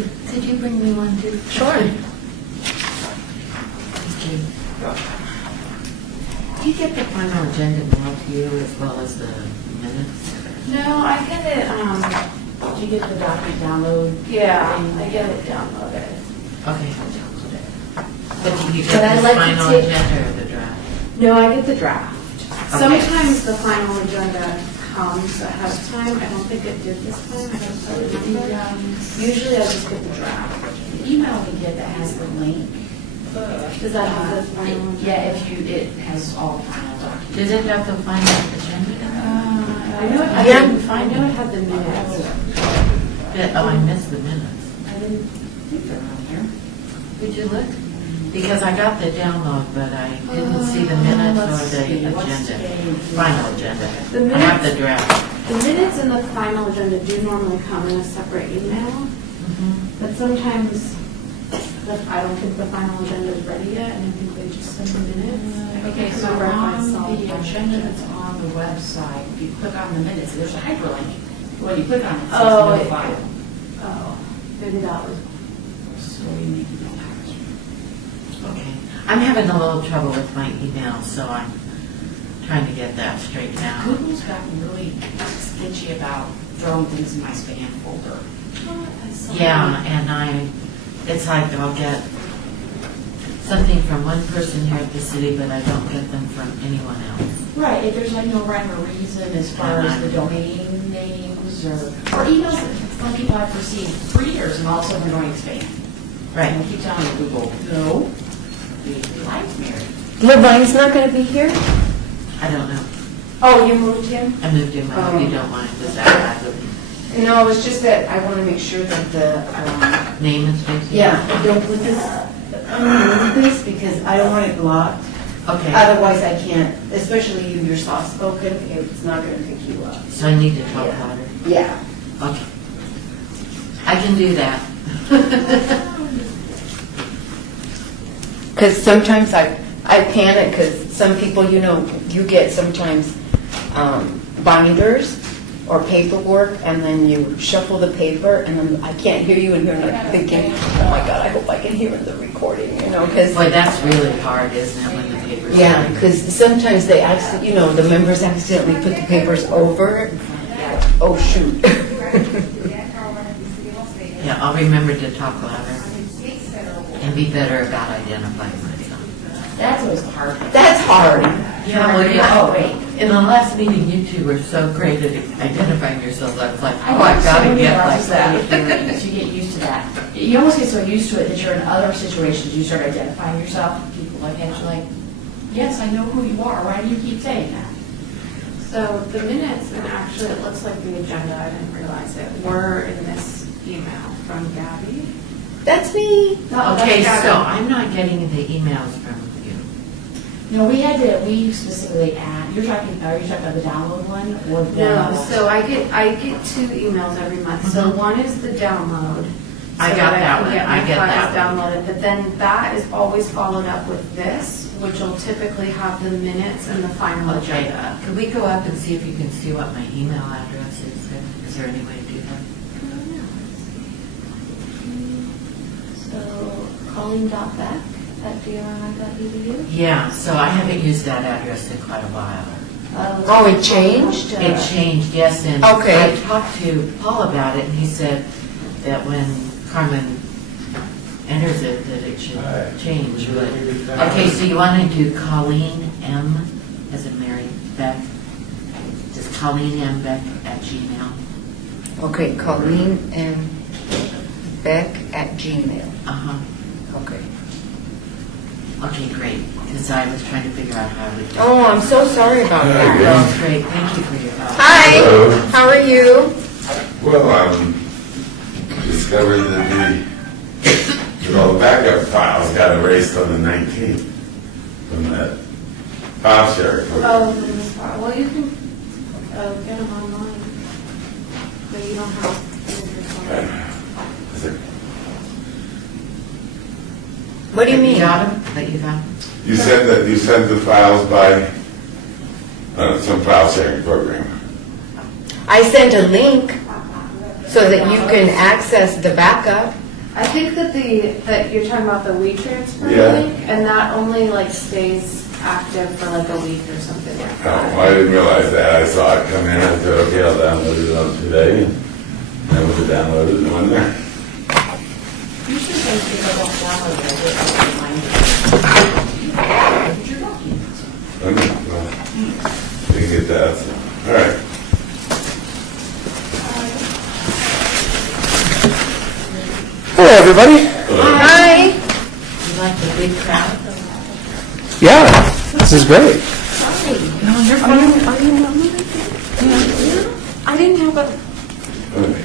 Could you bring me one too? Sure. Thank you. Do you get the final agenda mailed to you as well as the minutes? No, I get it, Did you get the document download? yeah, I get it downloaded. Okay. But do you But get I the like to final take- agenda or the draft? No, I get the draft. Sometimes the final agenda comes ahead of time. I don't think it did this time. I don't remember. Usually I just get the draft. The email we get that has the link. Does that have the final agenda? Yeah, it has all the final documents. Does it have the final agenda? I know it had, Yeah. I know it had the minutes. Oh, I missed the minutes. I didn't think they're on here. Did you look? Because I got the download, but I didn't see the minutes or Let's the see, what's agenda. today? Final agenda. The I have minutes- the draft. The minutes and the final agenda do normally come in a separate email, but sometimes I don't think the final agenda is ready yet, and I think they just send the minutes. Okay, so Remember if I on saw the that. agenda that's on the website, if you click on the minutes, there's a hyperlink. When you click on it, it says Oh, no it- file. Oh, maybe that was. So you make no Okay. I'm having a little trouble with my email, so I'm trying to get that straightened out. Google's gotten really sketchy about throwing things in my spam folder. Yeah, and it's like I'll get something from one person here at the city, but I don't get them from anyone else. Right, if there's like no rhyme or reason as far as the domain names or emails, some people I've received for years and all of a sudden they're going to spam. Right. And I keep telling Google, no, we like Mary. Levine's not going to be here? I don't know. Oh, you moved him? I moved him, I hope you don't mind, was that No, it's just that I want to make sure that the, name and space? don't put this underneath this because I don't want it blocked. Okay, Otherwise I can't, especially if you're soft spoken, it's not going to pick you up. so I need to talk Yeah. louder. Yeah. Okay. I can do that. Because sometimes I panic because some people, you get sometimes binders or paperwork and then you shuffle the paper and then I can't hear you and you're like thinking, oh my God, I hope I can hear the recording, because. Boy, that's really hard, isn't it, when the paper's... Yeah, because sometimes they the members accidentally put the papers over. Oh, shoot. Yeah, I'll remember to talk louder and be better about identifying myself. That's always the hard part. That's hard. Yeah, well, oh, wait. In the last meeting, you two were so great at identifying yourselves. I was like, oh, I've got to get like that. You get used to that. You almost get so used to it that you're in other situations, you start identifying yourself. People look at you like, yes, I know who you are. Why do you keep saying that? So the minutes, and actually it looks like the agenda, I didn't realize it, were in this email from Gabby. That's me. Okay, That's so Gabby. I'm not getting the emails from you. No, we specifically add, are you talking about the download one or the? No, so I get 2 emails every month. So Mhm. one is the download. I so got I that can one. get my I get files that one. downloaded. But then that is always followed up with this, which will typically have the minutes and the final Okay, agenda. could we go up and see if you can see what my email address is there? Is there any way to do that? So colleen.beck@dri.edu. Yeah, so I haven't used that address in quite a while. Oh, it changed? It changed, yes, and Okay. I talked to Paul about it, and he said that when Carmen enters it, that it should change. But okay, so you want to do Colleen M, as in Mary, Beck, just Colleen M. Beck @gmail. Okay, Colleen and Beck @gmail. Uh-huh. Okay. Okay, great, because I was trying to figure out how I would do it. Oh, I'm so sorry about that. Well, great, thank you for your help. Hi, Hello. how are you? Well, discovered that the backup files got erased on the 19th from that file share. Oh, well, you can get them online, but you don't have to. Is it- What do you mean? Got them, that you got? You send the files by some file sharing program. I sent a link so that you can access the backup. I think that that you're talking about the WeTransfer Yeah. link, and that only like stays active for like a week or something like Oh, that. I didn't realize that. I saw it come in. I said, okay, I'll download it on today. And then with the downloaded, it went there. Usually when people don't download it, I get a reminder. Look at your documents. Okay, well, didn't get that. So. All right. Hello, everybody. Hi. You like the big crowd? Yeah, this is great. I didn't have a, Okay.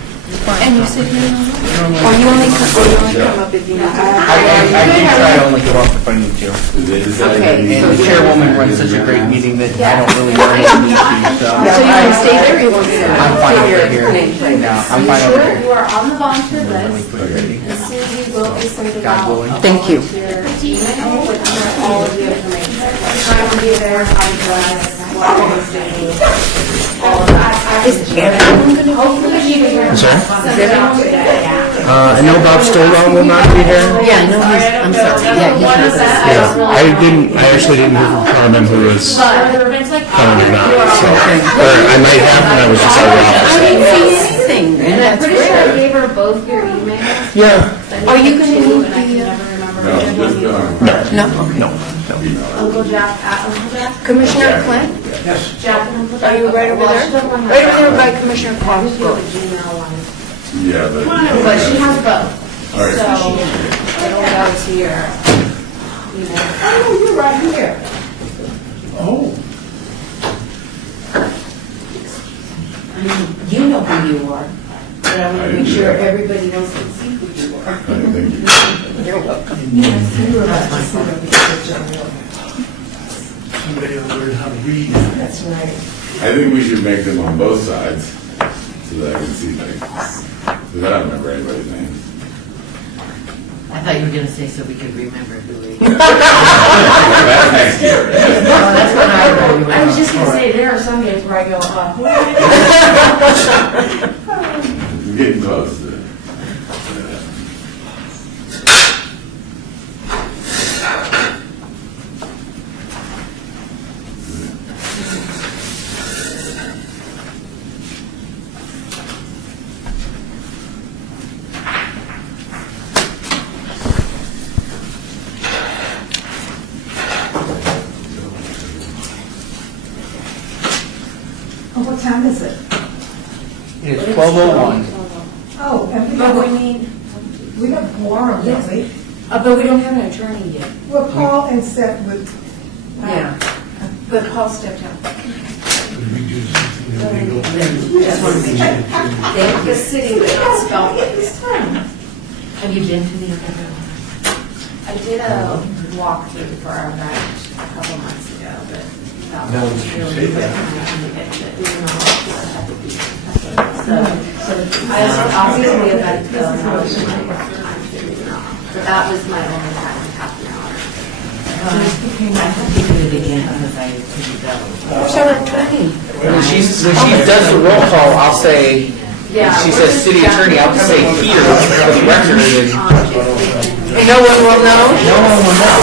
and you said you don't know? Or you only come up if you need to? I do try to only go off if I need to. Did they decide Okay, to And the chairwoman runs such a great meeting that I don't really know if I need to, So you want to stay there or you want to? I'm fine over here. No, I'm fine over Sure, here. you are on the volunteer Let me list. put it ready. And Susie will be sending God out willing. Thank you. your email with all of the information. Trying to be there, how to dress, what you're going to do, all of that. Is everyone going to? Hopefully you can. Sorry? Is everyone going to? I know Bob Stolong will not be here. Yeah, no, I'm sorry. Yeah, he's not this. I actually didn't hear from Carmen, who was It's like, coming or not, so, or I might have, and I was just out of the I office. didn't see anything, and I'm that's pretty sure I rare. gave her both your emails. Yeah. Are you going to need And I can the, never remember. No, which one just you- no. no? Uncle Jack, at Uncle Jack? Commissioner Clint? Jack and Uncle Are Jack. you right over Well, there? she doesn't have Right over there that. by Commissioner I just do Fox. the Gmail one. Yeah, But she has both. All right. So it'll go to your email. Oh, you're right here. I mean, you know who you are, but I want I to didn't make do sure that. everybody knows and see who you are. Thank you. You're welcome. That's my fault. Somebody will learn how to read. That's right. I think we should make them on both sides so that I can see things. Because I don't remember anybody's name. I thought you were gonna say so we could remember who we. That's next year. Oh, that's what I thought you were. I was just gonna going say, there are some days where I go, who am I? We're getting close to it. What time is it? It is 12:01. Oh, and we But we have, need, we have quorum, don't we? but we don't have an attorney yet. Well, Paul and Seth would. Yeah. But Paul stepped out. Just want to be sure. Thank the city that it's spelled. Have you been to the other one? I did a walkthrough for our event a couple months ago, but that was really quick time to get it. So I'll see the event though, and that was my time to do it. But that was my only time, half an hour. I have to do it again because I couldn't go. Where's our attorney? When she does the roll call, I'll say, Yeah. if she says city attorney, I'll just say here for the record, and No one will know? no one will know.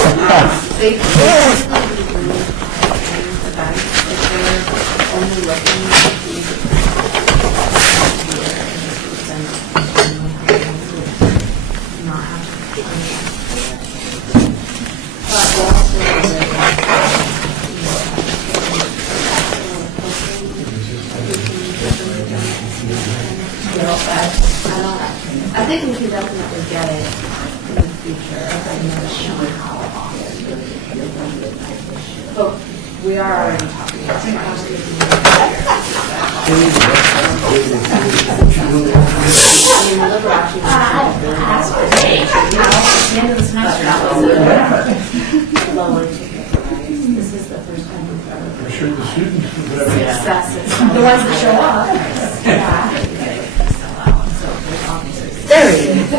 They basically do events if they're only looking to not have to. But also I think we can definitely get it in the future. I'm not sure how often. But we are already talking about End of the semester. lower ticket price. This is the first time we've ever. I'm sure the students would have. Successes. The ones that show up. Yeah. So there's obviously. There he is.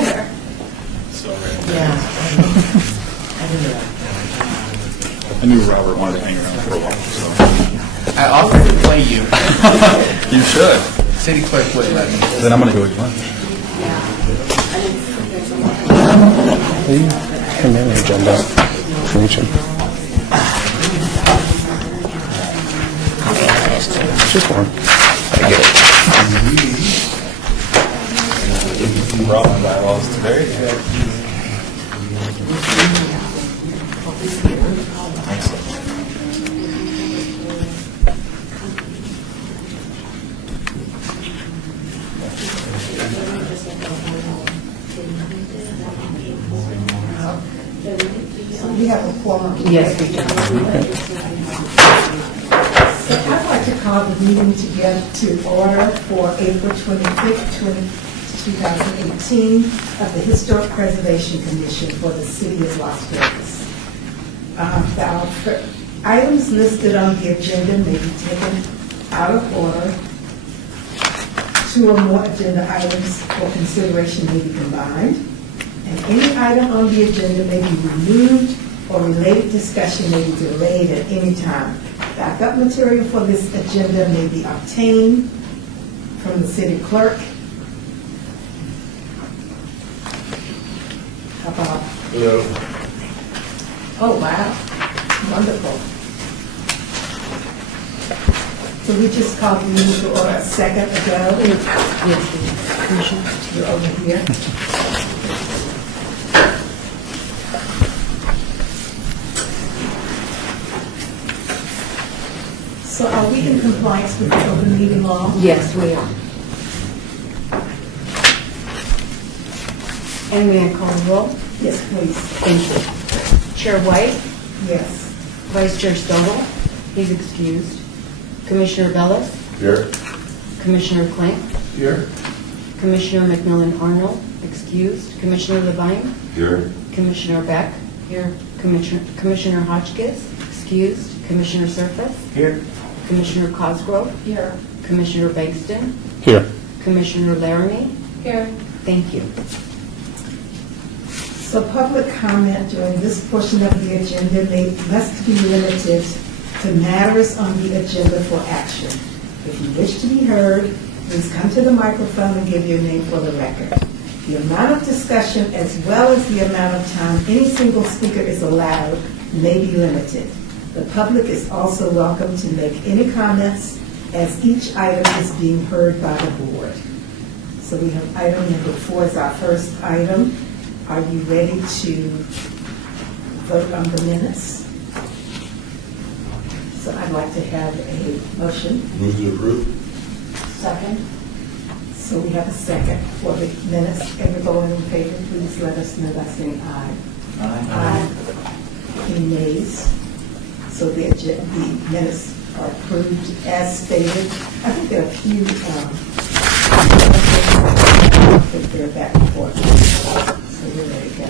Yeah. I really like I knew Robert wanted to hang around for a while, so. I offered to play you. You should. City clerk wouldn't let me. Then I'm gonna go with you. Yeah. I didn't think there's a lot of Come in, agenda. Reach him. Just one. I get it. Robin bylaws today. We have a quorum. Yes, we do. So I'd like to call the meeting together to order for April 25th, 2018 of the Historic Preservation Commission for the City of Las Vegas. The items listed on the agenda may be taken out of order. 2 or more agenda items for consideration may be combined, and any item on the agenda may be removed or related discussion may be delayed at any time. Backup material for this agenda may be obtained from the city clerk. How about? Hello. Oh, wow. Wonderful. So we just called the meeting to order a second ago. You're over here. So are we in compliance with the open meeting law? Yes, we are. And may I call the roll? Yes, please. Thank you. Chair White, Yes. Vice Chair Stoll, he's excused. Commissioner Bellis, Here? Commissioner Klink, Here. Commissioner McMillan Arnold, excused. Commissioner Levine, Here. Commissioner Beck, here. Commissioner Hotchkiss, excused. Commissioner Surface, Here. Commissioner Cosgrove, Here. Commissioner Bankston, Here. Commissioner Laramie. Here. Thank you. So public comment during this portion of the agenda must be limited to matters on the agenda for action. If you wish to be heard, please come to the microphone and give your name for the record. The amount of discussion as well as the amount of time any single speaker is allowed may be limited. The public is also welcome to make any comments as each item is being heard by the board. So we have item number 4 as our first item. Are you ready to vote on the minutes? So I'd like to have a motion. Move to approve? Second. So we have a second for the minutes. Everyone in favor, please let us know by saying aye. Aye. Any nays? So the minutes are approved as stated. I think there are a few, I think they're back and forth. So we're ready to go.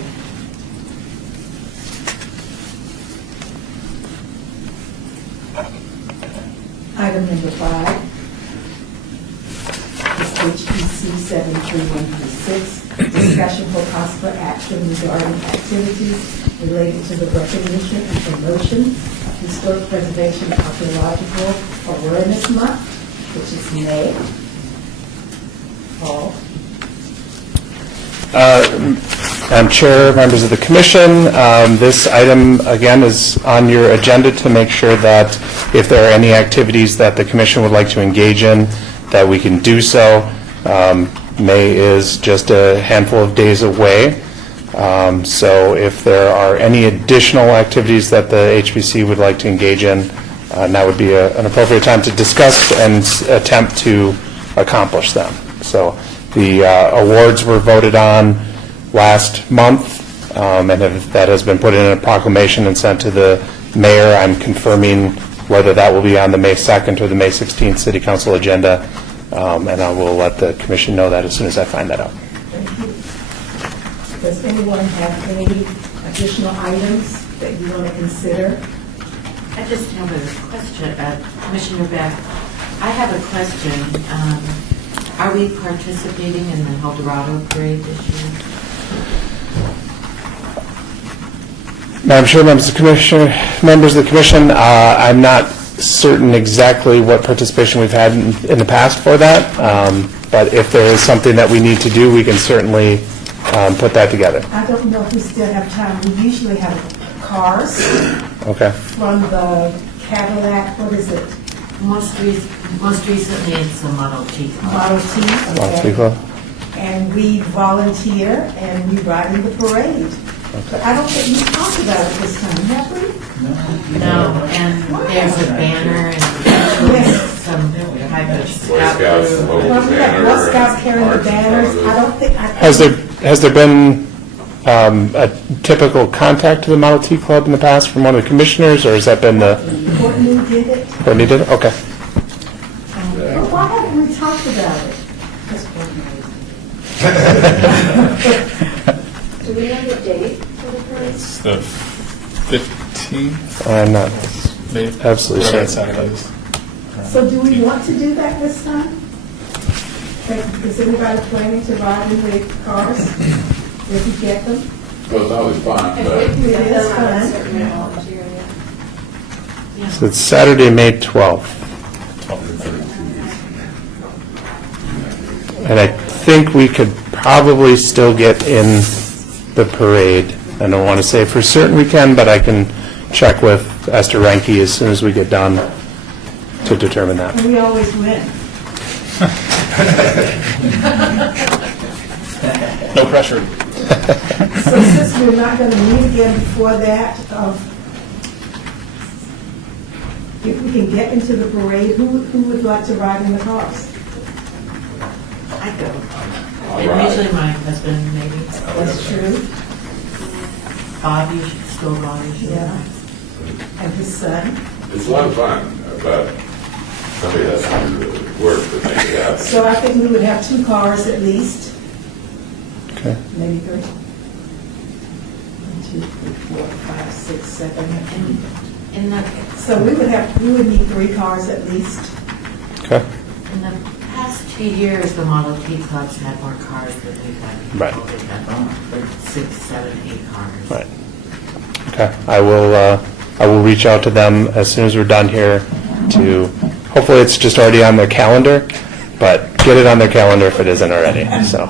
Item number 5 is HPC 73136, discussion for possible action regarding activities related to the recognition and promotion of historic preservation and archaeological awareness month, which is May. Paul? Madam Chair, members of the commission, this item, again, is on your agenda to make sure that if there are any activities that the commission would like to engage in, that we can do so. May is just a handful of days away, so if there are any additional activities that the HPC would like to engage in, that would be an appropriate time to discuss and attempt to accomplish them. So the awards were voted on last month, and that has been put in a proclamation and sent to the mayor. I'm confirming whether that will be on the May 2nd or the May 16th City Council agenda, and I will let the commission know that as soon as I find that out. Thank you. Does anyone have any additional items that you want to consider? I just have a question, Commissioner Beck. I have a question. Are we participating in the El Dorado parade this year? Madam Chair, members of the commission, I'm not certain exactly what participation we've had in the past for that, but if there is something that we need to do, we can certainly put that together. I don't know if we still have time. We usually have cars Okay. from the Cadillac, what is it? Most recently, it's the Model T. Model T. Well, okay. people- And we volunteer and we ride in the parade. But I don't think we talked about it this time, have we? No, and there's a banner and some type of Boy scout Scouts, group. local Well, we have banner. Boy Scouts carrying the march in front banners. of it. I don't think. Has there been a typical contact to the Model T Club in the past from one of the commissioners, or has that been the, Courtney did it. Courtney did it? Okay. Well, why haven't we talked about it? Do we know the date for the parade? It's the 15th, I'm not maybe. absolutely Whatever certain. Saturday is. So do we want to do that this time? Is anybody planning to ride in the cars if we get them? Well, it's always fun, If but we It get is them, I would fun. certainly volunteer, yeah. So it's Saturday, May 12th. And I think we could probably still get in the parade. I don't want to say for certain we can, but I can check with Esther Ranke as soon as we get done to determine that. And we always win. No pressure. So since we're not going to meet again before that, if we can get into the parade, who would like to ride in the cars? I go. And usually my husband, maybe. That's true. Bob, you should, still Bob, you should. Yeah. And his son. it's a lot of fun, but somebody has to do the work to make it happen. So I think we would have 2 cars at least, Okay. maybe 3. 1, 2, 3, 4, 5, 6, 7, 8. In the, So we would need 3 cars at least. Okay. in the past 2 years, the Model T clubs had more cars than we've had. Right. They've had like 6, 7, 8 cars. Right. Okay. I will reach out to them as soon as we're done here to, hopefully it's just already on their calendar, but get it on their calendar if it isn't already, so.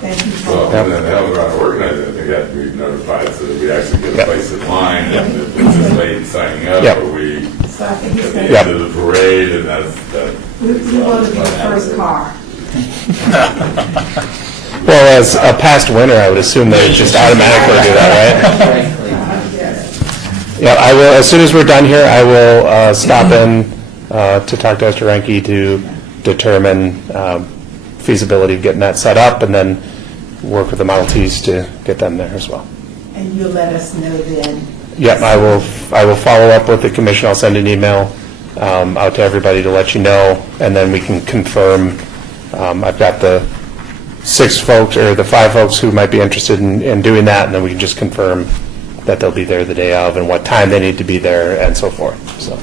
Thank you. Well, and then the hell around organizing it, they have to be notified so that we actually get a Yep. place in line, and if it's just late signing up, Yep. or we So I think he's at the going Yep. end of the parade, and that's, we want to be the first car. Well, as a past winner, I would assume they would just automatically do that, right? Yes. Yeah, I will, as soon as we're done here, I will stop in to talk to Esther Ranke to determine feasibility of getting that set up, and then work with the Model Ts to get them there as well. And you'll let us know then. Yep, I will follow up with the commission. I'll send an email out to everybody to let you know, and then we can confirm. I've got the 6 folks, or the 5 folks who might be interested in doing that, and then we can just confirm that they'll be there the day of, and what time they need to be there, and so forth, so.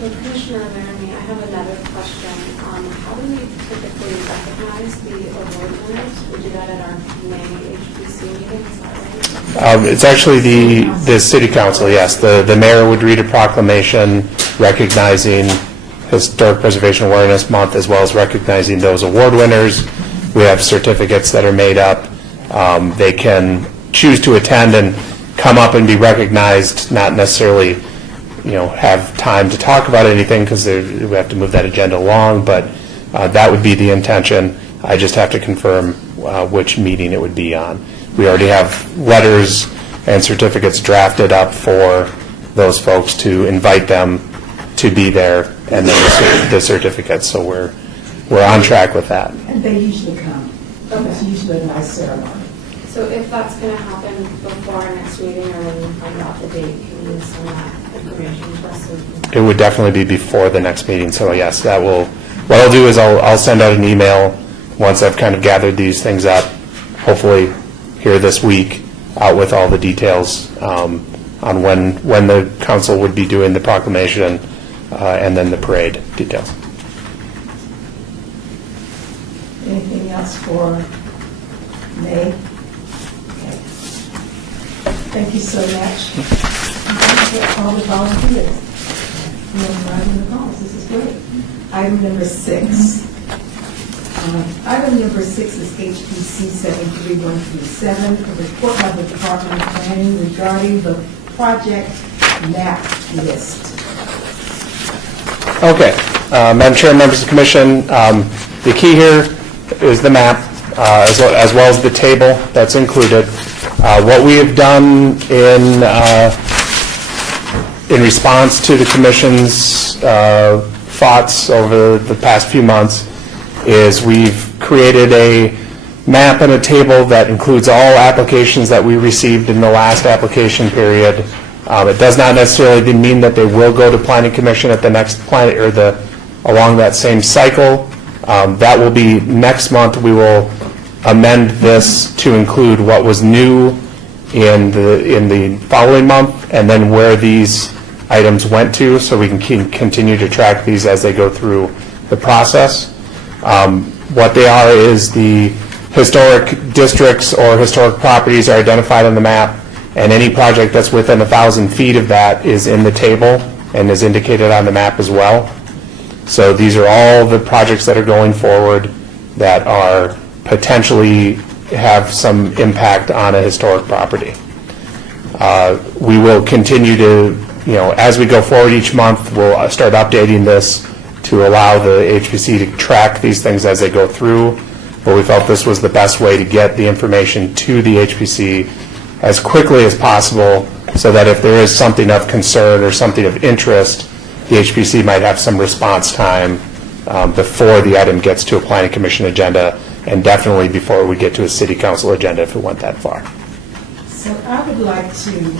So Commissioner Laramie, I have another question. How do we typically recognize the award winners? We do that at our May HPC meeting, is that right? It's actually the city council, yes. The mayor would read a proclamation recognizing Historic Preservation Awareness Month, as well as recognizing those award winners. We have certificates that are made up. They can choose to attend and come up and be recognized, not necessarily, have time to talk about anything because we have to move that agenda along, but that would be the intention. I just have to confirm which meeting it would be on. We already have letters and certificates drafted up for those folks to invite them to be there, and then the certificates, so we're on track with that. And they usually come. It's usually a nice ceremony. So if that's going to happen before our next meeting or when we find out the date, can you send that information to us? So we can- It would definitely be before the next meeting, so yes, what I'll do is I'll send out an email once I've kind of gathered these things up, hopefully here this week, out with all the details on when the council would be doing the proclamation, and then the parade details. Anything else for May? Okay. Thank you so much. All the volunteers. Riding the calls, this is great. Item number 6. Item number 6 is HPC 73137, a report by the Department of Planning regarding the project map list. Okay, Madam Chair, members of the commission, the key here is the map, as well as the table that's included. What we have done in response to the commission's thoughts over the past few months is we've created a map and a table that includes all applications that we received in the last application period. It does not necessarily mean that they will go to Planning Commission at the next along that same cycle. That will be next month. We will amend this to include what was new in the following month, and then where these items went to, so we can continue to track these as they go through the process. What they are is the historic districts or historic properties are identified on the map, and any project that's within 1,000 feet of that is in the table and is indicated on the map as well. So these are all the projects that are going forward that are potentially have some impact on a historic property. We will continue to, as we go forward each month, we'll start updating this to allow the HPC to track these things as they go through. But we felt this was the best way to get the information to the HPC as quickly as possible, so that if there is something of concern or something of interest, the HPC might have some response time before the item gets to a Planning Commission agenda, and definitely before we get to a City Council agenda if it went that far. So I would like to,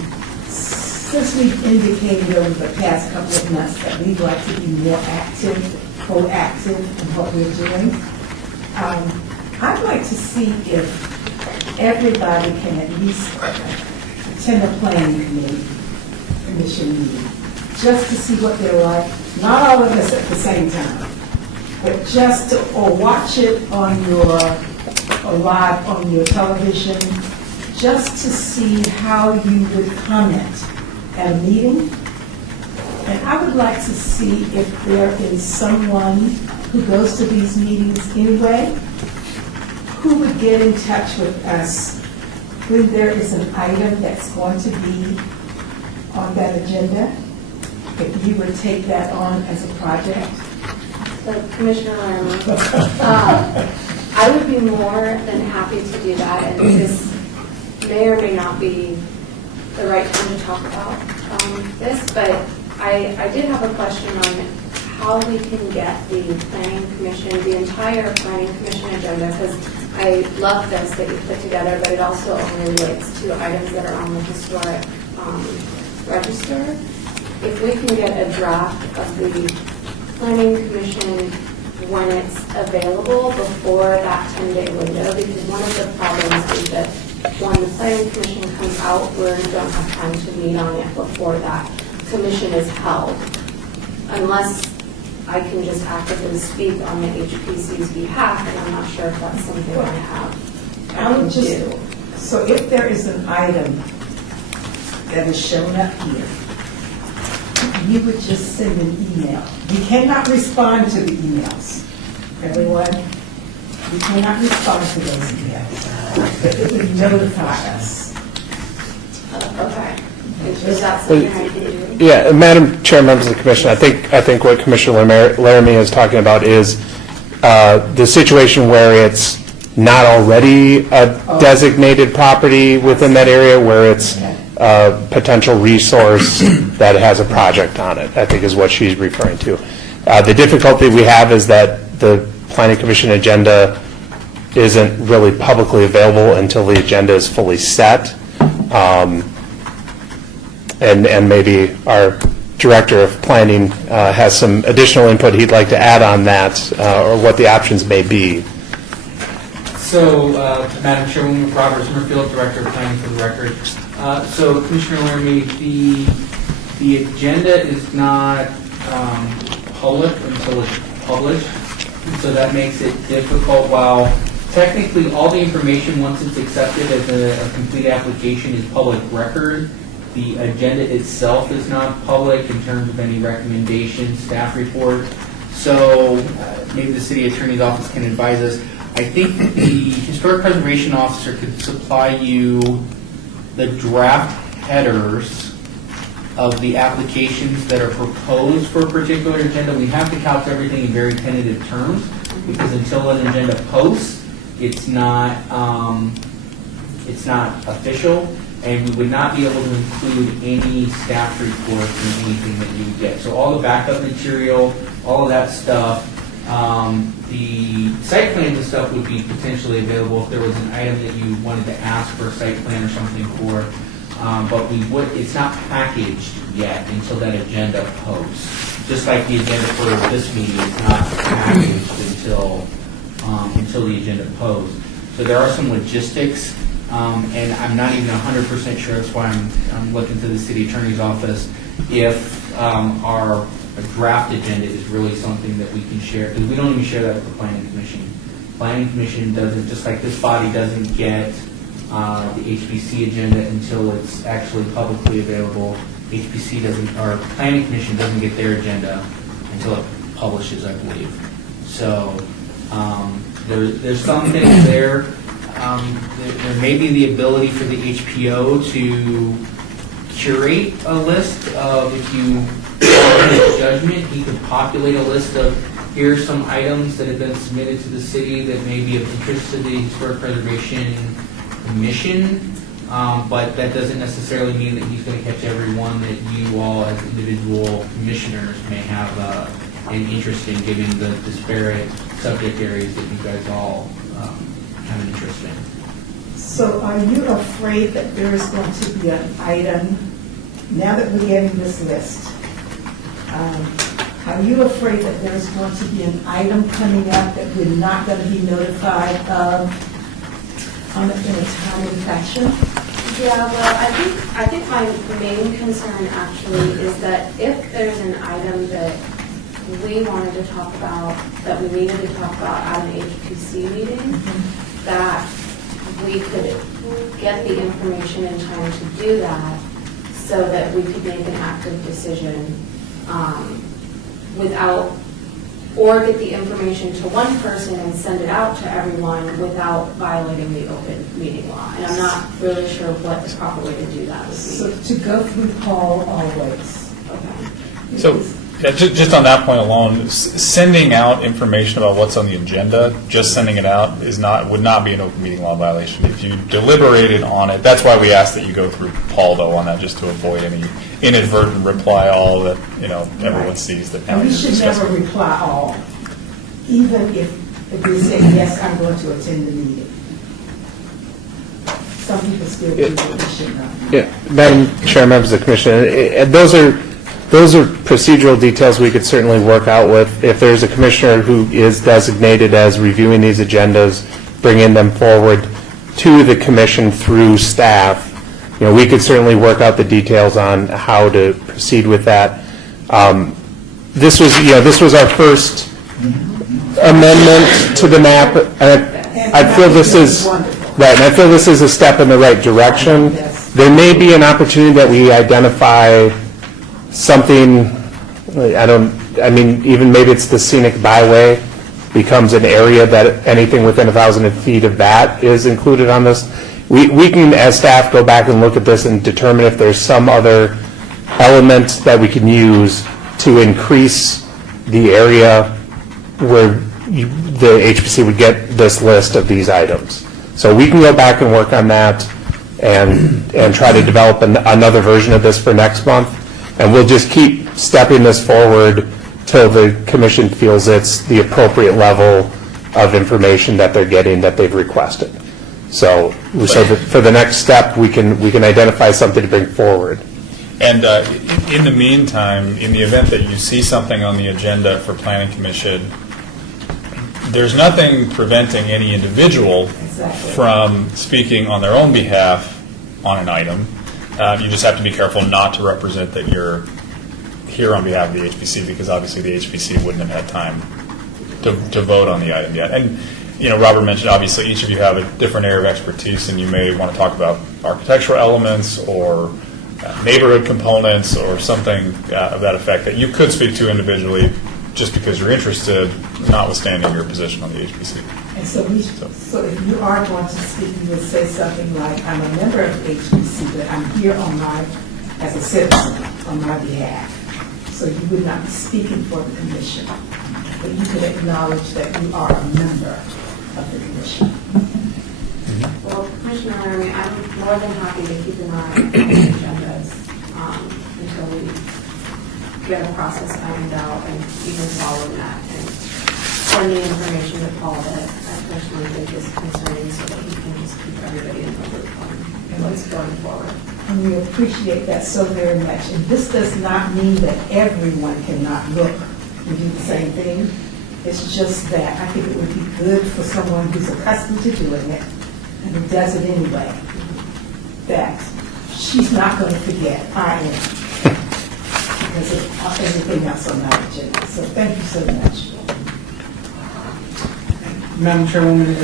since we've indicated over the past couple of months that we'd like to be more active, proactive in what we're doing, I'd like to see if everybody can at least attend a planning commission meeting, just to see what they're like. Not all of us at the same time, but just to, or watch it on or live on your television, just to see how you would comment at a meeting. And I would like to see if there is someone who goes to these meetings anyway, who would get in touch with us when there is an item that's going to be on that agenda, if you would take that on as a project. So Commissioner Lerman, I would be more than happy to do that, and this may or may not be the right time to talk about this, but I did have a question on how we can get the Planning Commission, the entire Planning Commission agenda, because I love this that you put together, but it also only relates to items that are on the historic register. If we can get a draft of the Planning Commission when it's available before that 10-day window, because one of the problems is that when the Planning Commission comes out, we don't have time to meet on it before that commission is held, unless I can just actively speak on the HPC's behalf, and I'm not sure if that's something I would do. So if there is an item that is shown up here, you would just send an email. We cannot respond to the emails. Everyone, we cannot respond to those emails. But it would notify us. Okay. Is that something I can do? Yeah, Madam Chair, members of the Commission, I think what Commissioner Laramie is talking about is the situation where it's not already a designated property within that area, where it's a potential resource that has a project on it, I think is what she's referring to. The difficulty we have is that the Planning Commission agenda isn't really publicly available until the agenda is fully set. And maybe our Director of Planning has some additional input he'd like to add on that, or what the options may be. So, Madam Chairwoman, Robert Zimmerfield, Director of Planning for the record. So, Commissioner Laramie, the agenda is not public until it's published, so that makes it difficult. While technically all the information, once it's accepted as a complete application, is public record, the agenda itself is not public in terms of any recommendations, staff report. So maybe the city attorney's office can advise us. I think the historic preservation officer could supply you the draft headers of the applications that are proposed for a particular agenda. We have to couch everything in very tentative terms, because until an agenda posts, it's not official, and we would not be able to include any staff reports in anything that you get. So all the backup material, all of that stuff, the site plan and stuff would be potentially available if there was an item that you wanted to ask for a site plan or something for. But it's not packaged yet until that agenda posts. Just like the agenda for this meeting is not packaged until the agenda posts. So there are some logistics, and I'm not even 100% sure. That's why I'm looking to the city attorney's office if our draft agenda is really something that we can share, because we don't even share that with the planning commission. Planning commission doesn't, just like this body doesn't get the HPC agenda until it's actually publicly available. HPC doesn't, or planning commission doesn't get their agenda until it publishes, I believe. So there's some things there. There may be the ability for the HPO to curate a list of, if you his judgment, he could populate a list of, here's some items that have been submitted to the city that may be of interest to the Historic Preservation Commission, but that doesn't necessarily mean that he's going to catch every one that you all as individual commissioners may have an interest in, given the disparate subject areas that you guys all have an interest in. So are you afraid that there is going to be an item, now that we're getting this list, are you afraid that there's going to be an item coming up that we're not going to be notified of in a timely fashion? Yeah, well, I think my main concern actually is that if there's an item that we wanted to talk about, that we needed to talk about at an HPC meeting, that we could get the information in time to do that so that we could make an active decision without, or get the information to one person and send it out to everyone without violating the open meeting law. And I'm not really sure what the proper way to do that would be. So to go through Paul always. Okay. So, yeah, just on that point alone, sending out information about what's on the agenda, just sending it out would not be an open meeting law violation. If you deliberated on it, that's why we ask that you go through Paul though on that, just to avoid any inadvertent reply all that everyone sees that. And we should never reply all, even if we say, yes, I'm going to attend the meeting. Some people still do what we should not. Yeah, Madam Chair, members of the commission, those are procedural details we could certainly work out with. If there's a commissioner who is designated as reviewing these agendas, bringing them forward to the commission through staff, we could certainly work out the details on how to proceed with that. This was our first amendment to the map. And I feel this is right, and I feel this is a step in the right direction. There may be an opportunity that we identify something, even maybe it's the scenic byway becomes an area that anything within 1,000 feet of that is included on this. We can, as staff, go back and look at this and determine if there's some other element that we can use to increase the area where the HPC would get this list of these items. So we can go back and work on that and try to develop another version of this for next month. And we'll just keep stepping this forward till the commission feels it's the appropriate level of information that they're getting that they've requested. So that for the next step, we can identify something to bring forward. And in the meantime, in the event that you see something on the agenda for Planning Commission, there's nothing preventing any individual from speaking on their own behalf on an item. You just have to be careful not to represent that you're here on behalf of the HPC, because obviously the HPC wouldn't have had time to vote on the item yet. And Robert mentioned obviously each of you have a different area of expertise, and you may want to talk about architectural elements or neighborhood components or something of that effect that you could speak to individually. just because you're interested, notwithstanding your position on the HPC. And so so if you are going to speak, you would say something like, I'm a member of the HBC, but I'm here as a citizen on my behalf. So you would not be speaking for the commission, but you could acknowledge that you are a member of the commission. Well, Commissioner Laramie, I'm more than happy to keep an eye on the agendas until we get a process ironed out and even follow that and send the information to Paul that I personally think is concerning so that he can just keep everybody in the loop on what's going forward. And we appreciate that so very much. And this does not mean that everyone cannot look and do the same thing. It's just that I think it would be good for someone who's accustomed to doing it and who does it anyway, that she's not going to forget. I am. Because of everything else on our agenda. So thank you so much. Madam Chairwoman,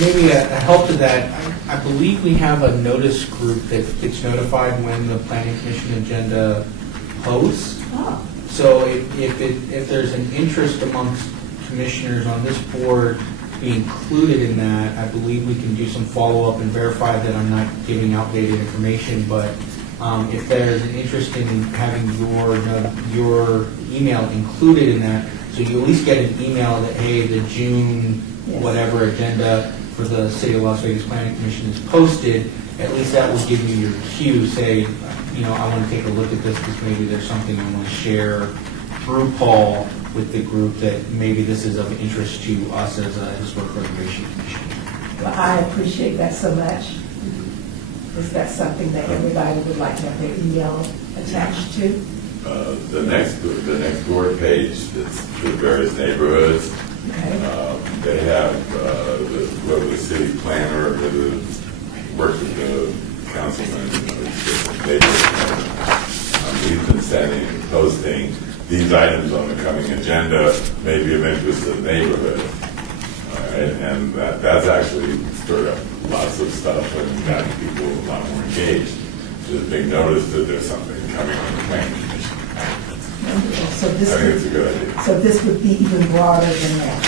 maybe a help to that, I believe we have a notice group that gets notified when the Planning Commission agenda posts. Oh. So if there's an interest amongst commissioners on this board to be included in that, I believe we can do some follow-up and verify that I'm not giving outdated information, but if there's an interest in having your email included in that, so you at least get an email that, hey, the June whatever agenda for the City of Las Vegas Planning Commission is posted, at least that will give you your cue, say, I want to take a look at this because maybe there's something I want to share through Paul with the group that maybe this is of interest to us as a Historic Preservation Commission. Well, I appreciate that so much. Is that something that everybody would like to have their email attached to? The next board page, that's the various neighborhoods. Okay. They have the city planner who works with the councilman, he's been sending and posting these items on the coming agenda, maybe of interest to the neighborhood. All right, and that's actually stirred up lots of stuff and gotten people a lot more engaged. Just being noticed that there's something coming on the planning commission. So I think it's a good idea. So this would be even broader than that.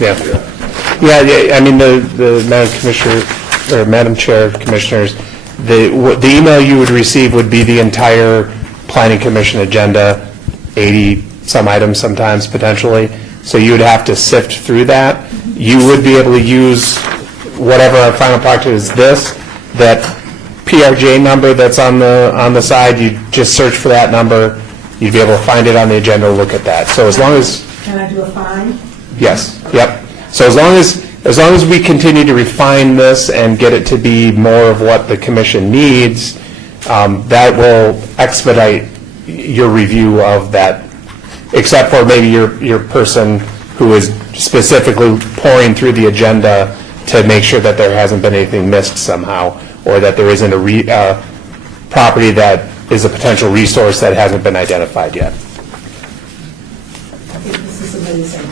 Yeah, I mean, the Madam Commissioner, or Madam Chair, Commissioners, the email you would receive would be the entire Planning Commission agenda, 80 some items sometimes potentially. So you would have to sift through that. You would be able to use whatever our final product is, that PRJ number that's on the side, you just search for that number, you'd be able to find it on the agenda, look at that. So as long as... Can I do a fine? Yes, yep. So as long as we continue to refine this and get it to be more of what the commission needs, that will expedite your review of that, except for maybe your person who is specifically pouring through the agenda to make sure that there hasn't been anything missed somehow, or that there isn't a property that is a potential resource that hasn't been identified yet. I think this is amazing.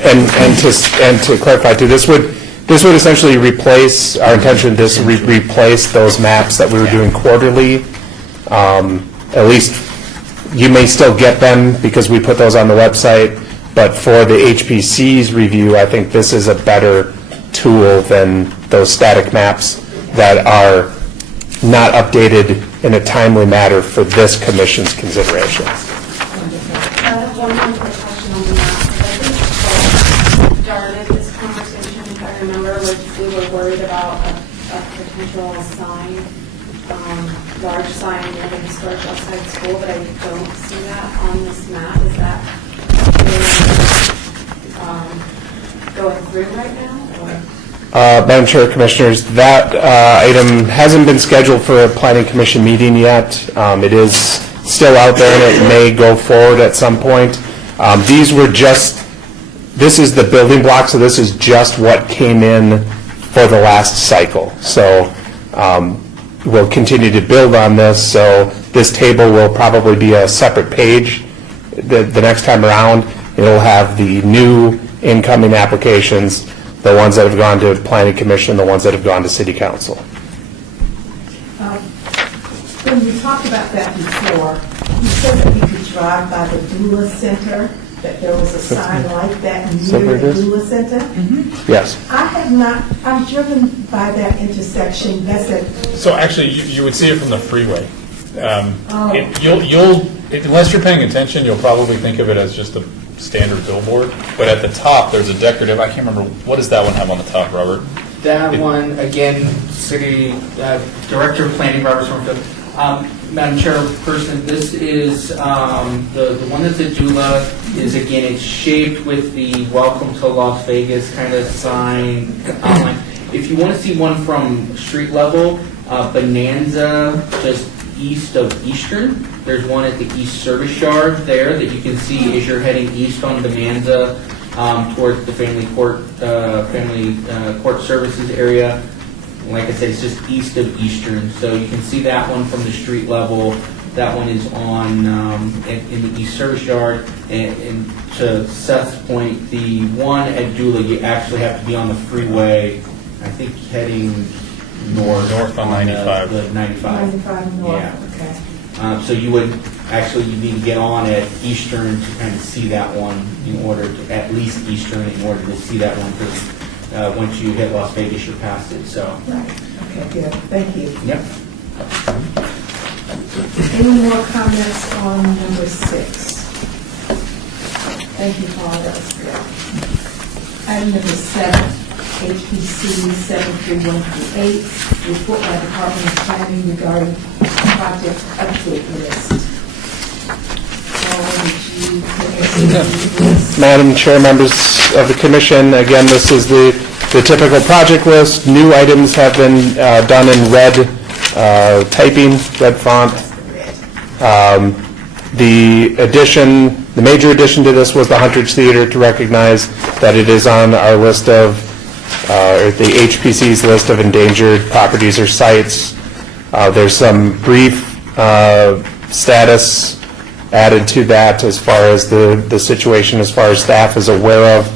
And to clarify too, this would essentially replace, our intention, this replace those maps that we were doing quarterly. At least you may still get them because we put those on the website, but for the HPC's review, I think this is a better tool than those static maps that are not updated in a timely manner for this commission's consideration. I have one more quick question on the map. I think started this conversation, if I remember, we were worried about a potential sign, large sign near the historic outside school, but I don't see that on this map. Is that going through right now? Or? Madam Chair, Commissioners, that item hasn't been scheduled for a Planning Commission meeting yet. It is still out there and it may go forward at some point. This is the building block, so this is just what came in for the last cycle. So we'll continue to build on this, so this table will probably be a separate page the next time around. It'll have the new incoming applications, the ones that have gone to Planning Commission, the ones that have gone to City Council. When we talked about that before, You said that you could drive by the doula center, that there was a sign like that So near where the it is? doula center? Yes. I have not, I've driven by that intersection, that's at, So actually, you would see it from the freeway. Oh. Unless you're paying attention, you'll probably think of it as just a standard billboard. But at the top, there's a decorative, I can't remember, what does that one have on the top, Robert? That one, again, City Director of Planning, Robert Summerfield. Madam Chairperson, this is, the one that's at Dula is, again, it's shaped with the Welcome to Las Vegas kind of sign outline. If you want to see one from street level, Bonanza, just east of Eastern, there's one at the East Service Yard there that you can see as you're heading east on Bonanza towards the family court services area. Like I said, it's just east of Eastern, so you can see that one from the street level. That one is on in the East Service Yard, and to Seth's point, the one at Dula, you actually have to be on the freeway. I think heading north on 95. The 95. 95 north, Yeah. okay. So you would actually, you need to get on at Eastern to kind of see that one in order to, at least Eastern in order to see that one, because once you hit Las Vegas, you're past it, so. Right, okay, good, thank you. Yep. Any more comments on number 6? Thank you, Paul, that was good. Item number 7, HPC 73138, report by Department of Planning regarding project update list. Paul, did you put this? Madam Chair, members of the commission, again, this is the typical project list. New items have been done in red typing, red font. The major addition to this was the Huntridge Theater, to recognize that it is on our list of, or the HPC's list of endangered properties or sites. There's some brief status added to that as far as the situation, as far as staff is aware of.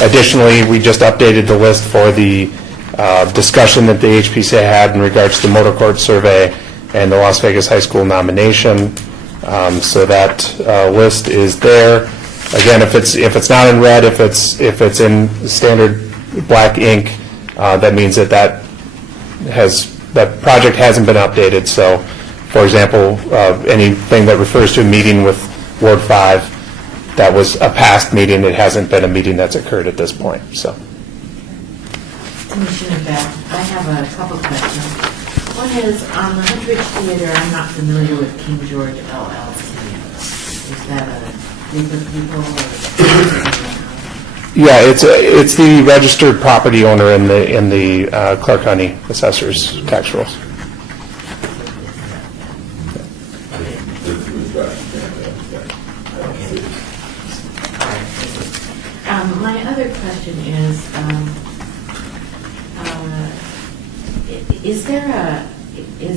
Additionally, we just updated the list for the discussion that the HPC had in regards to the motor court survey and the Las Vegas High School nomination. So that list is there. Again, if it's not in red, if it's in standard black ink, that means that project hasn't been updated. So, for example, anything that refers to a meeting with Ward 5, that was a past meeting. It hasn't been a meeting that's occurred at this point. So, Commissioner Beck, I have a couple questions. One is, on the Huntridge Theater, I'm not familiar with King George LLC. Is that a group of people or? yeah, it's the registered property owner in the Clark County Assessor's tax rolls. My other question is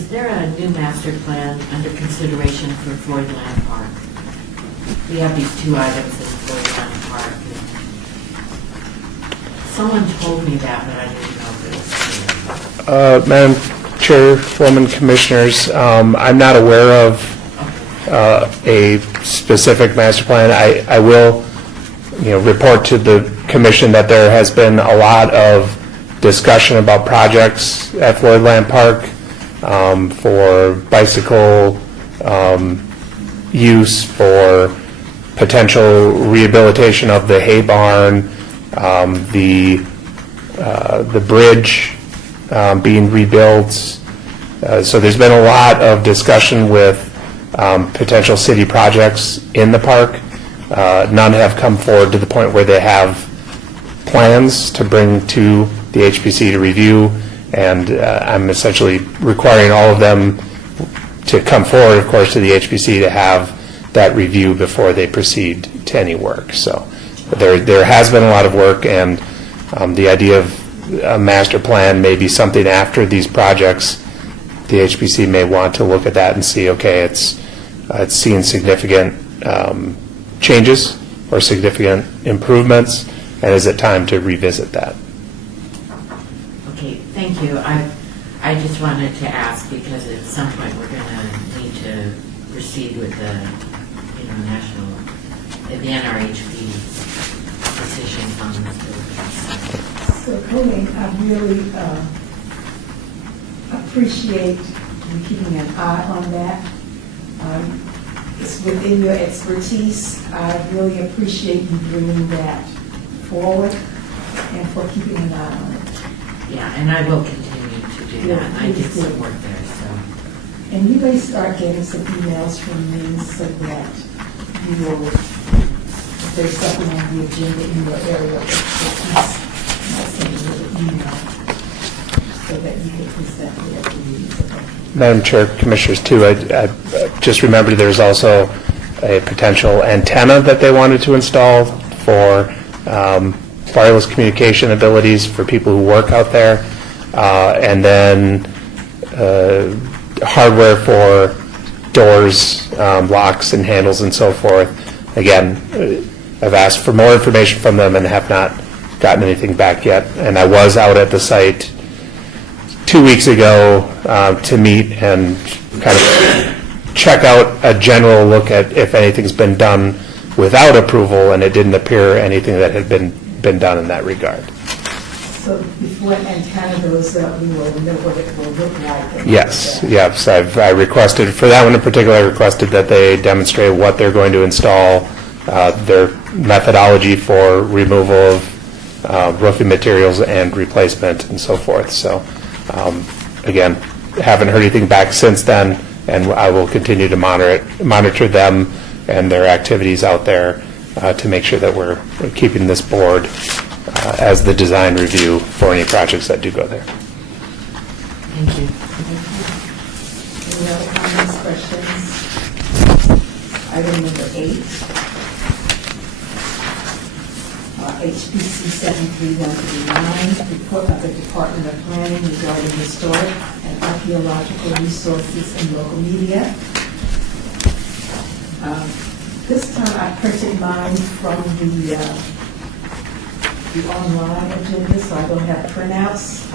there a new master plan under consideration for Floydland Park? We have these two items in Floydland Park. Someone told me that, but I didn't know if it was true. Madam Chairwoman, Commissioners, I'm not aware of a specific master plan. I will, report to the commission that there has been a lot of discussion about projects at Floydland Park for bicycle use, for potential rehabilitation of the hay barn, the bridge being rebuilt. So there's been a lot of discussion with potential city projects in the park. None have come forward to the point where they have plans to bring to the HPC to review, and I'm essentially requiring all of them to come forward, of course, to the HPC to have that review before they proceed to any work. So there has been a lot of work, and the idea of a master plan may be something after these projects. The HPC may want to look at that and see, okay, it's seeing significant changes or significant improvements, and is it time to revisit that? Okay, thank you. I just wanted to ask because at some point we're going to need to proceed with the, national, the NRHB decision on the buildings. So Colleen, I really appreciate you keeping an eye on that. It's within your expertise. I really appreciate you bringing that forward and for keeping an eye on it. Yeah, and I will continue to do Yeah, that. I did please do. some work there, so. And you may start getting some emails from me so that you will, if there's something on the agenda in your area of expertise, I'll send you an email so that you can present it at the meetings. Madam Chair, Commissioners, too, I just remembered there's also a potential antenna that they wanted to install for wireless communication abilities for people who work out there, and then hardware for doors, locks and handles and so forth. Again, I've asked for more information from them and have not gotten anything back yet. And I was out at the site 2 weeks ago to meet and kind of check out a general look at if anything's been done without approval, and it didn't appear anything that had been done in that regard. So before an antenna goes up, we will know what it will look like. Yes. I requested, for that one in particular, I requested that they demonstrate what they're going to install, their methodology for removal of roofing materials and replacement and so forth. So, again, haven't heard anything back since then, and I will continue to monitor them and their activities out there to make sure that we're keeping this board as the design review for any projects that do go there. Thank you. Any other comments, questions? Item number 8. HPC 73139, report of the Department of Planning regarding historic and archaeological resources in local media. This time I printed mine from the online agenda, so I don't have printouts.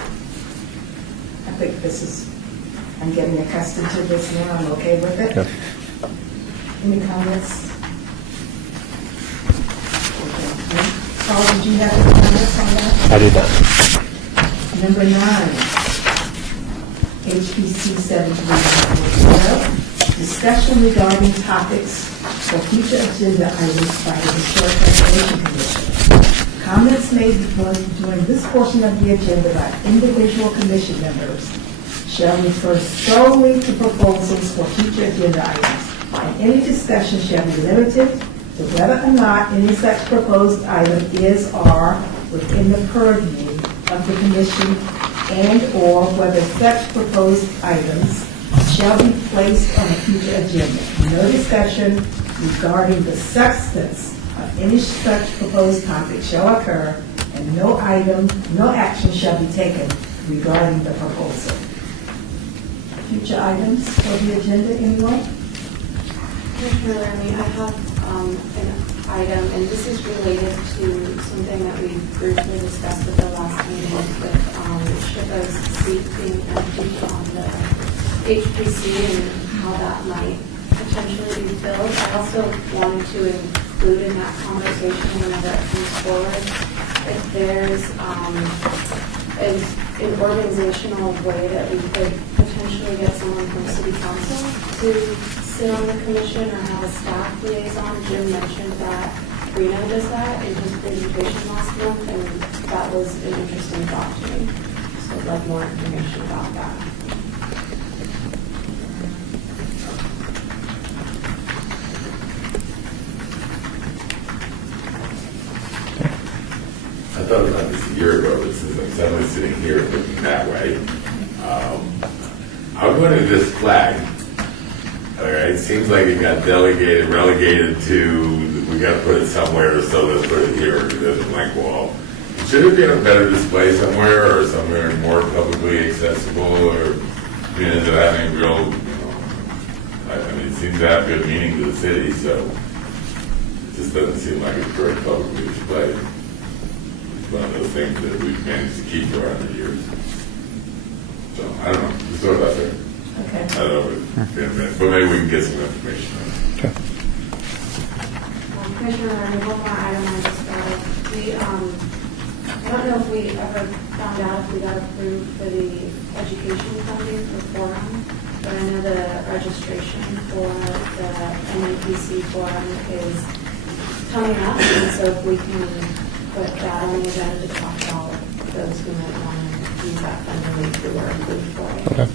I think this is, I'm getting accustomed to this now, I'm okay with it. Yep. Any comments? Paul, did you have any comments on that? I did not. Number 9, HPC 73112, discussion regarding topics for future agenda items by the Historic Preservation Commission. Comments made during this portion of the agenda by individual commission members shall refer solely to proposals for future agenda items, and any discussion shall be limited to whether or not any such proposed item is or are within the purview of the commission, and/or whether such proposed items shall be placed on a future agenda. No discussion regarding the substance of any such proposed topic shall occur, and no action shall be taken regarding the proposal. Future items for the agenda, anyone? Commissioner Laramie, I have an item, and this is related to something that we briefly discussed at the last meeting with SHPA's seat being empty on the HPC and how that might potentially be filled. I also wanted to include in that conversation whenever it comes forward if there's an organizational way that we could potentially get someone from City Council to sit on the commission or have a staff liaison. Jim mentioned that Reno does that in his presentation last month, and that was an interesting thought to me. So I'd like more information about that. I thought about this a year ago, but since I'm suddenly sitting here looking that way, I'm going to this flag. All right, it seems like it got relegated to, we got to put it somewhere, so let's put it here, there's a blank wall. Should it be in a better display somewhere, or somewhere more publicly accessible, or, is it having real, I mean, it seems to have good meaning to the city, so it just doesn't seem like it's very publicly displayed. One of those things that we've managed to keep for 100 years. So, I don't know, just throw it out there. Okay. I don't know, but maybe we can get some information on it. Commissioner Lerner, one more item I just thought of. I don't know if we ever found out if we got approved for the education funding for Forum, but I know the registration for the NAPC Forum is coming up, and so if we can put that on the agenda to talk about those who might want to use that funding if we were approved for it. Okay.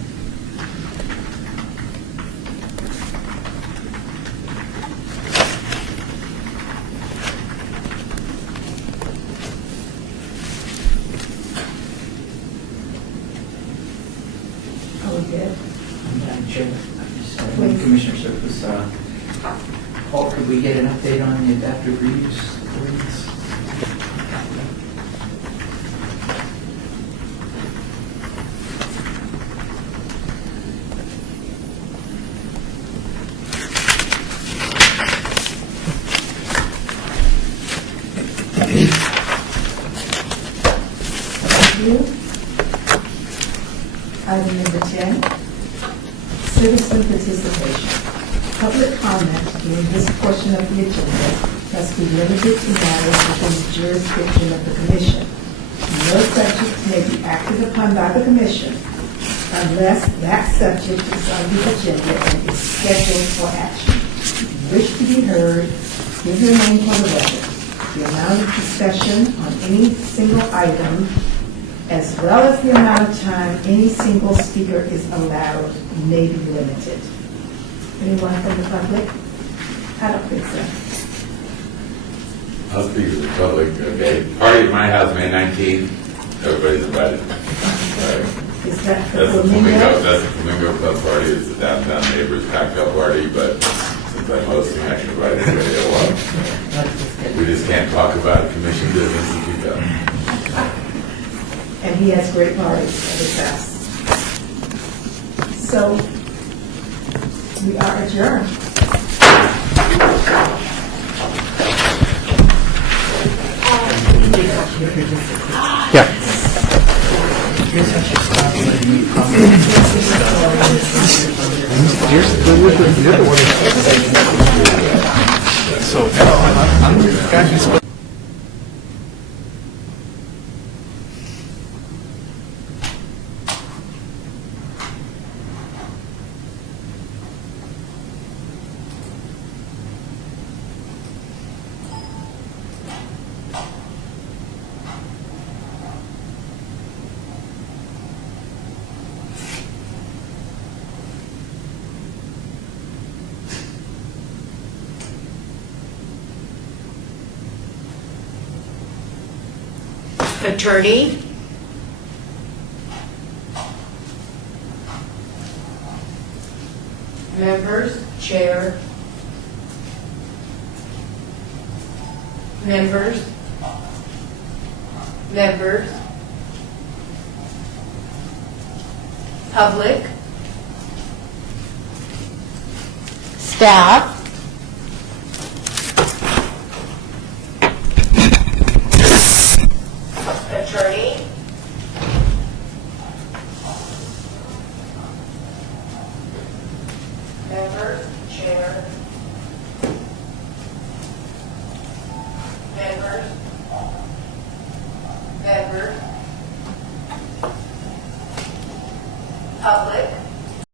Are we good? Madam Chair, Commissioner Surface, Paul, could we get an update on the adaptive reuse ordinance? Thank you. Item number 10, citizen participation. Public comment during this portion of the agenda must be limited to matters within the jurisdiction of the commission. No subject may be acted upon by the commission unless that subject is on the agenda and is scheduled for action. If you wish to be heard, give your name for the record. The amount of discussion on any single item, as well as the amount of time any single speaker is allowed, may be limited. Anyone from the public? I don't think so. I'll speak to the public, okay? Party at my house, May 19th. Everybody's invited. All right. Is that the That's the Flamingo? Flamingo, that's the Flamingo Club party. It's the downtown neighbors packed up party, but since I'm hosting, I can invite anybody I want. We just can't talk about commission business if you don't. And he has great parties at his house. So, we are adjourned. Yeah. Attorney? Members, chair. Members. Members. Public. Staff. Attorney. Member, chair.